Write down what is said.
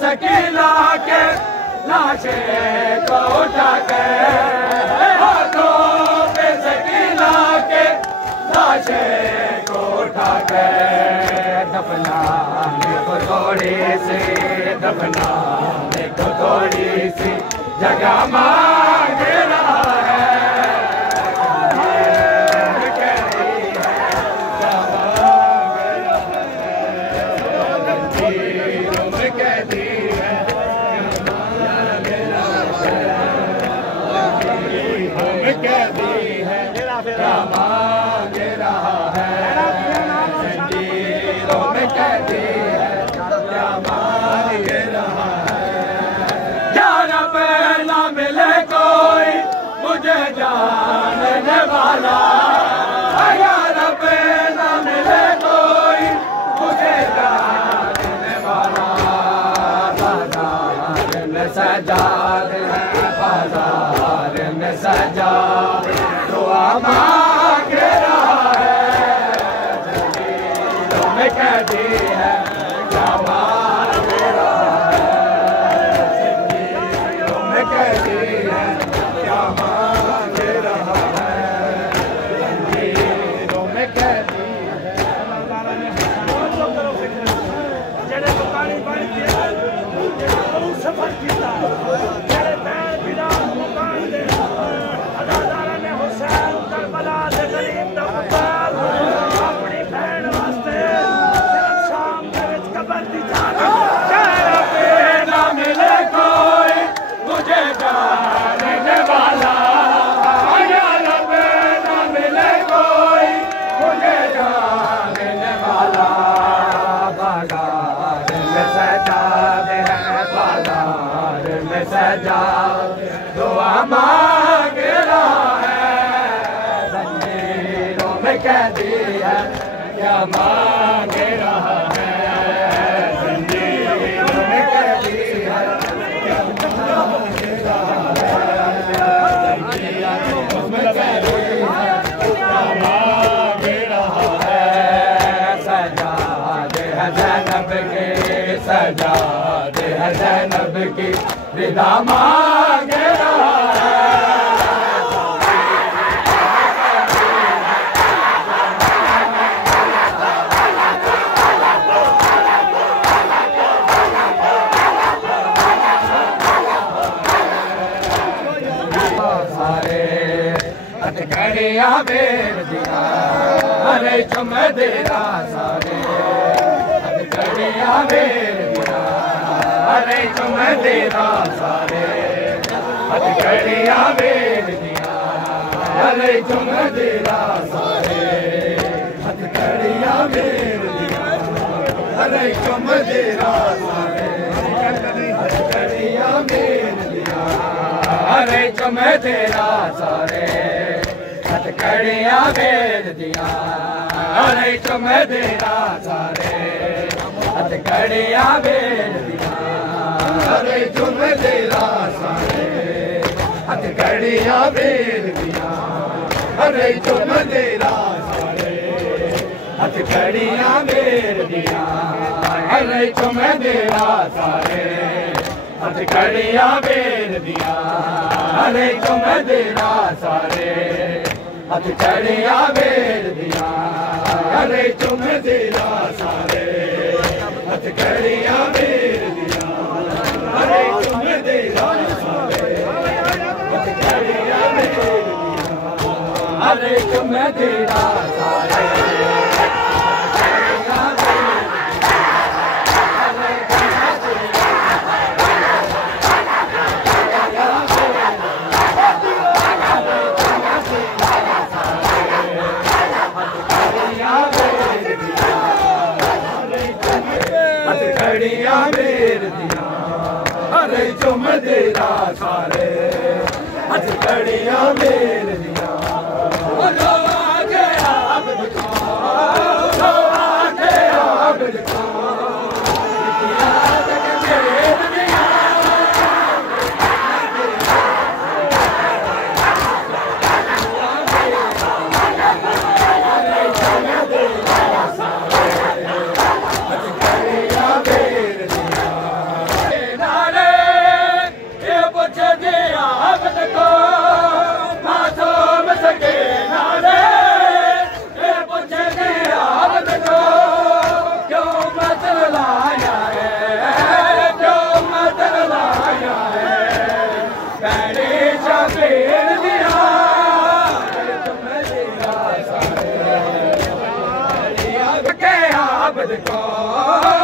सकीना के लाशे को उठा के हाथों पे सकीना के लाशे को उठा के दफनाने को थोड़ी सी दफनाने को थोड़ी सी जगह मांग रहा है। जानने वाला यार पे न मिले कोई मुझे जानने वाला बाजार में सजाद है बाजार में सजा दुआ मांग रहा है जंजीरों में कैदी है क्या मांग रहा है जंजीरों में कैदी है क्या सजा दुआ मांग रहा है जंजीरों में कैदी है क्या मांग रहा है जंजीरों में कैदी है क्या मांग रहा है जंजीरों में कैदी है क्या मांग रहा है सजा दे ज़ैनब के सजा दे ज़ैनब की विदा मांग रहा है। सारे हथकड़िया बेर दिया अरे चुम देरा सारे हथकड़िया बेर दिया अरे तुम देरा सारे हथकड़िया बेर दिया अरे तुम देरा सारे हथकड़िया बेर दिया अरे तुम देरा सारे हथकड़िया बेर दिया अरे तुम देरा सारे हथकड़िया बेर दिया अरे तुम देरा सारे हथकड़िया बेर दिया अरे तुम देरा सारे हथकड़िया बेर दिया अरे तुम देरा सारे हथकड़िया बेर दिया अरे तुम देरा सारे हथकड़िया बेर दिया अरे तुम देरा सारे हथकड़िया बेर दिया अरे तुम देरा सारे हथकड़िया बेर दिया अरे तुम देरा सारे हथकड़िया बेर दिया अरे तुम देरा सारे हथकड़िया बेर दिया अरे तुम देरा सारे हथकड़िया बेर दिया आ गया अब्द खान आ गया अब्द खान मुझको